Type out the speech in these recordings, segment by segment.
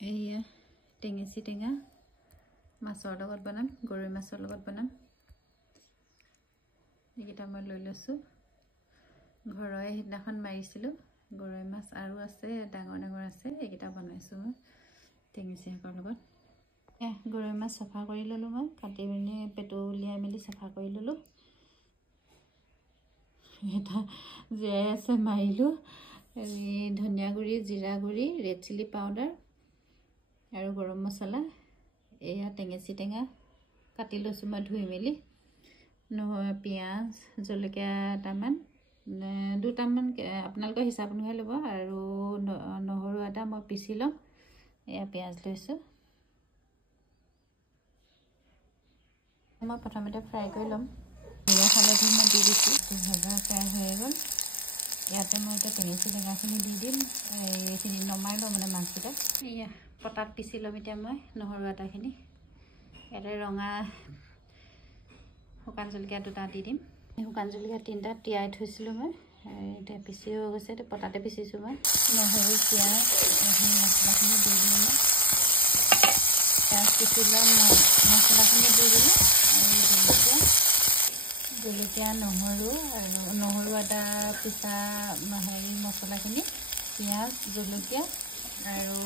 এইয়া টেঙেচি টেঙা মাছৰ লগত বনাম, গৰৈ মাছৰ লগত বনাম। এইকেইটা মই লৈ লৈছোঁ। ঘৰৰে সিদিনাখন মাৰিছিলোঁ গৰৈ মাছ, আৰু আছে ডাঙৰ ডাঙৰ আছে। এইকেইটা বনাইছোঁ মই টেঙেচি শাকৰ লগত। গৰৈ মাছ চাফা কৰি ল'লোঁ, মই কাটি পিনি পেটু উলিয়াই মেলি চাফা কৰি ল'লোঁ। এটা জীয়াই আছে মাৰিলোঁ। ধনিয়া গুড়ি, জিৰা গুড়ি, ৰেড চিলি পাউডাৰ আৰু গৰম মছলা। এয়া টেঙেচি টেঙা কাটি লৈছোঁ মই ধুই মেলি। পিঁয়াজ, জলকীয়া দুটামান আপোনালোকৰ হিচাপ অনুসৰি ল'ব, আৰু নহৰু আদা মই পিচি ল'ম। এয়া পিঁয়াজ লৈছোঁ। মই প্ৰথমতে ফ্ৰাই কৰি ল'ম। নিমখ হালধি মই দি দিছোঁ। ভাজা ফ্ৰাই হৈ গ'ল। ইয়াতে মই এতিয়া টেঙেচি টেঙাখিনি দি দিম। এইখিনি নমাই লওঁ মানে মাছকেইটা। এয়া পটাত পিচি ল'ম এতিয়া মই নহৰু আদাখিনি। ইয়াতে ৰঙা শুকান জলকীয়া 2টা দি দিম। শুকান জলকীয়া 3টা তিয়াই থৈছিলোঁ মই। এতিয়া পিচি হৈ গৈছে, এতিয়া পটাতে পিচিছোঁ মই। নহৰু, পিঁয়াজ এইখিনি মছলাখিনি দি দিলোঁ মই। পিঁয়াজ পিচি ল'ম, মছলাখিনি দি দিলোঁ। আৰু জলকীয়া, নহৰু আদা পিচা মছলাখিনি, পিঁয়াজ, জলকীয়া আৰু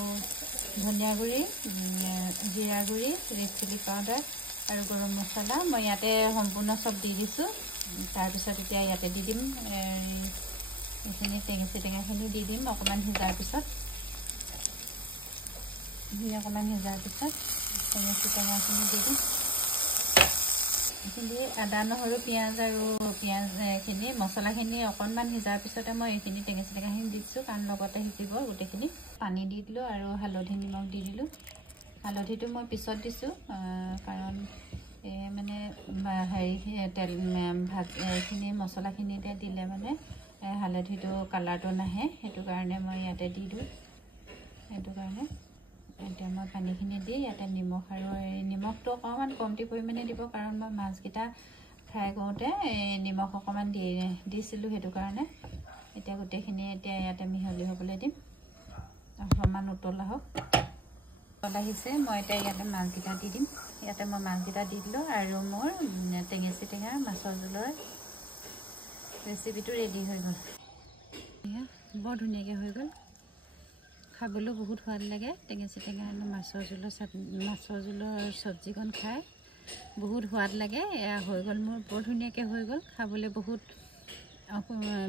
ধনিয়া গুড়ি, জিৰা গুড়ি, ৰেড চিলি পাউডাৰ আৰু গৰম মছলা মই ইয়াতে সম্পূৰ্ণ চব দি দিছোঁ। তাৰপিছত এতিয়া ইয়াতে দি দিম এইখিনি টেঙেচি টেঙাখিনি দি দিম। অকণমান সিজাৰ পিছত টেঙেচি টেঙাখিনি দি দিম। এইখিনি আদা, নহৰু, পিঁয়াজ আৰু এইখিনি মছলাখিনি অকণমান সিজাৰ পিছতে মই এইখিনি টেঙেচি টেঙাখিনি দি দিছোঁ, কাৰণ লগতে সিজিব গোটেইখিনি। পানী দি দিলোঁ আৰু হালধি নিমখ দি দিলোঁ। হালধিটো মই পিছত দিছোঁ, কাৰণ মানে এইখিনি মছলাখিনিতে দিলে মানে হালধিটো কালাৰটো নাহে, সেইটো কাৰণে মই ইয়াতে দি দিওঁ। সেইটো কাৰণে এতিয়া মই পানীখিনি দি ইয়াতে নিমখ আৰু নিমখটো অকণমান কমটি পৰিমাণে দিব, কাৰণ মই মাছকেইটা ফ্ৰাই কৰোঁতে নিমখ অকণমান দিছিলোঁ, সেইটো কাৰণে। এতিয়া গোটেইখিনি ইয়াতে মিহলি হ'বলৈ দিম। অকণমান উতল আহক। উতল আহিছে, মই এতিয়া ইয়াতে মাছকেইটা দি দিম। ইয়াতে মই মাছকেইটা দি দিলোঁ, আৰু মোৰ টেঙেচি টেঙা মাছৰ জোলৰ ৰেচিপিটো ৰেডি হৈ গ'ল। বৰ ধুনীয়াকৈ হৈ গ'ল। খাবলৈও বহুত সোৱাদ লাগে। টেঙেচি টেঙা মাছৰ জোলৰ চব্জিকণ খাই বহুত সোৱাদ লাগে। এয়া হৈ গ'ল মোৰ, বৰ ধুনীয়াকৈ হৈ গ'ল। খাবলৈ বহুত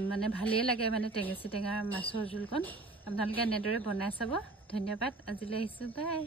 মানে ভালেই লাগে, মানে টেঙেচি টেঙা মাছৰ জোলকণ। আপোনালোকে এনেদৰে বনাই চাব। ধন্যবাদ। আজিলৈ আহিছোঁ, বাই।